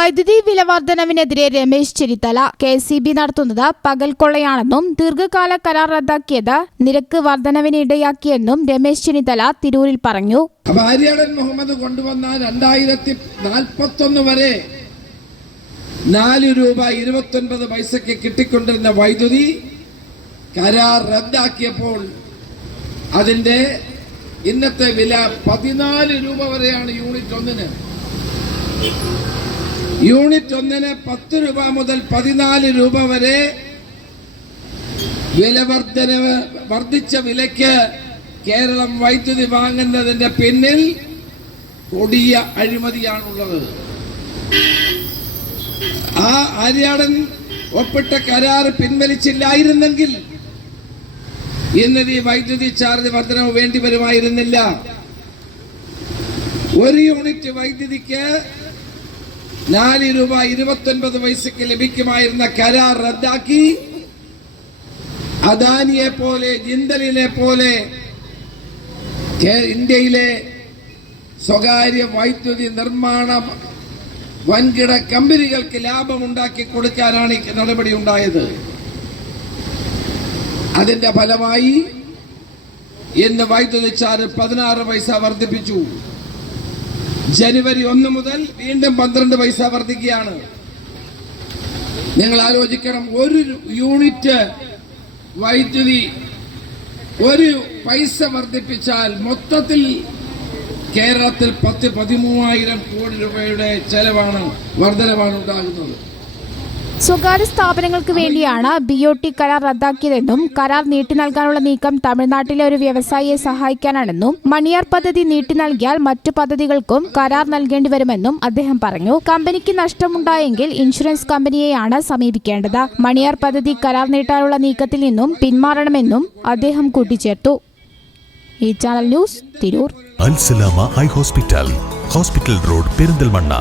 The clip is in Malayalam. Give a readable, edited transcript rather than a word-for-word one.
വൈദ്യുതി വില വർധനവിനെതിരെ രമേശ് ചെന്നിത്തല കെഎസ്ഇബി നടത്തുന്നത് പകൽക്കൊള്ളയാണെന്നും ദീർഘകാല കരാർ റദ്ദാക്കിയത് നിരക്ക് വർധനവിനിടയാക്കിയെന്നും രമേശ് ചെന്നിത്തല തിരൂരിൽ പറഞ്ഞു. ആര്യാടൻ മുഹമ്മദ് കൊണ്ടുവന്ന 2041 വരെ 4 രൂപ 29 പൈസയ്ക്ക് കിട്ടിക്കൊണ്ടിരുന്ന വൈദ്യുതി കരാർ റദ്ദാക്കിയപ്പോൾ അതിന്റെ ഇന്നത്തെ വില 14 രൂപ വരെയാണ് യൂണിറ്റ് ഒന്നിന്. യൂണിറ്റ് ഒന്നിന് 10 രൂപ മുതൽ 14 രൂപ വരെ വില വർദ്ധിച്ച വിലയ്ക്ക് കേരളം വൈദ്യുതി വാങ്ങുന്നതിന്റെ പിന്നിൽ കൊടിയ അഴിമതിയാണുള്ളത്. ആ ആര്യാടൻ ഒപ്പിട്ട കരാർ പിൻവലിച്ചില്ലായിരുന്നെങ്കിൽ ഇന്ന് ഈ വൈദ്യുതി ചാർജ് വർധനവ് വേണ്ടി വരുമായിരുന്നില്ല. ഒരു യൂണിറ്റ് വൈദ്യുതിക്ക് 4 രൂപ 29 പൈസയ്ക്ക് ലഭിക്കുമായിരുന്ന കരാർ റദ്ദാക്കി അദാനിയെ പോലെ ജിന്തലിനെ പോലെ ഇന്ത്യയിലെ സ്വകാര്യ വൈദ്യുതി നിർമ്മാണ വൻകിട കമ്പനികൾക്ക് ലാഭമുണ്ടാക്കി കൊടുക്കാനാണ് ഈ നടപടി ഉണ്ടായത്. അതിന്റെ ഫലമായി ഇന്ന് വൈദ്യുതി ചാർജ് 16 പൈസ വർദ്ധിപ്പിച്ചു. ജനുവരി 1 മുതൽ വീണ്ടും 12 പൈസ വർദ്ധിക്കുകയാണ്. നിങ്ങൾ ആലോചിക്കണം, ഒരു യൂണിറ്റ് വൈദ്യുതി 1 പൈസ വർദ്ധിപ്പിച്ചാൽ മൊത്തത്തിൽ കേരളത്തിൽ 13,000 കോടി രൂപയുടെ വർധനവാണ് ഉണ്ടാകുന്നത്. സ്വകാര്യ സ്ഥാപനങ്ങൾക്ക് വേണ്ടിയാണ് BOT കരാർ റദ്ദാക്കിയതെന്നും കരാർ നീട്ടി നൽകാനുള്ള നീക്കം തമിഴ്നാട്ടിലെ ഒരു വ്യവസായിയെ സഹായിക്കാനാണെന്നും മണിയാർ പദ്ധതി നീട്ടി നൽകിയാൽ മറ്റു പദ്ധതികൾക്കും കരാർ നൽകേണ്ടി വരുമെന്നും അദ്ദേഹം പറഞ്ഞു. കമ്പനിക്ക് നഷ്ടമുണ്ടായെങ്കിൽ ഇൻഷുറൻസ് കമ്പനിയെയാണ് സമീപിക്കേണ്ടത്. മണിയാർ പദ്ധതി കരാർ നീട്ടാനുള്ള നീക്കത്തിൽ നിന്നും പിന്മാറണമെന്നും അദ്ദേഹം കൂട്ടിച്ചേർത്തു. ഈ ചാനൽ ന്യൂസ് തിരൂർ. അൽ സലാമ ഹൈ ഹോസ്പിറ്റൽ റോഡ് പെരിന്തൽമണ്ണ.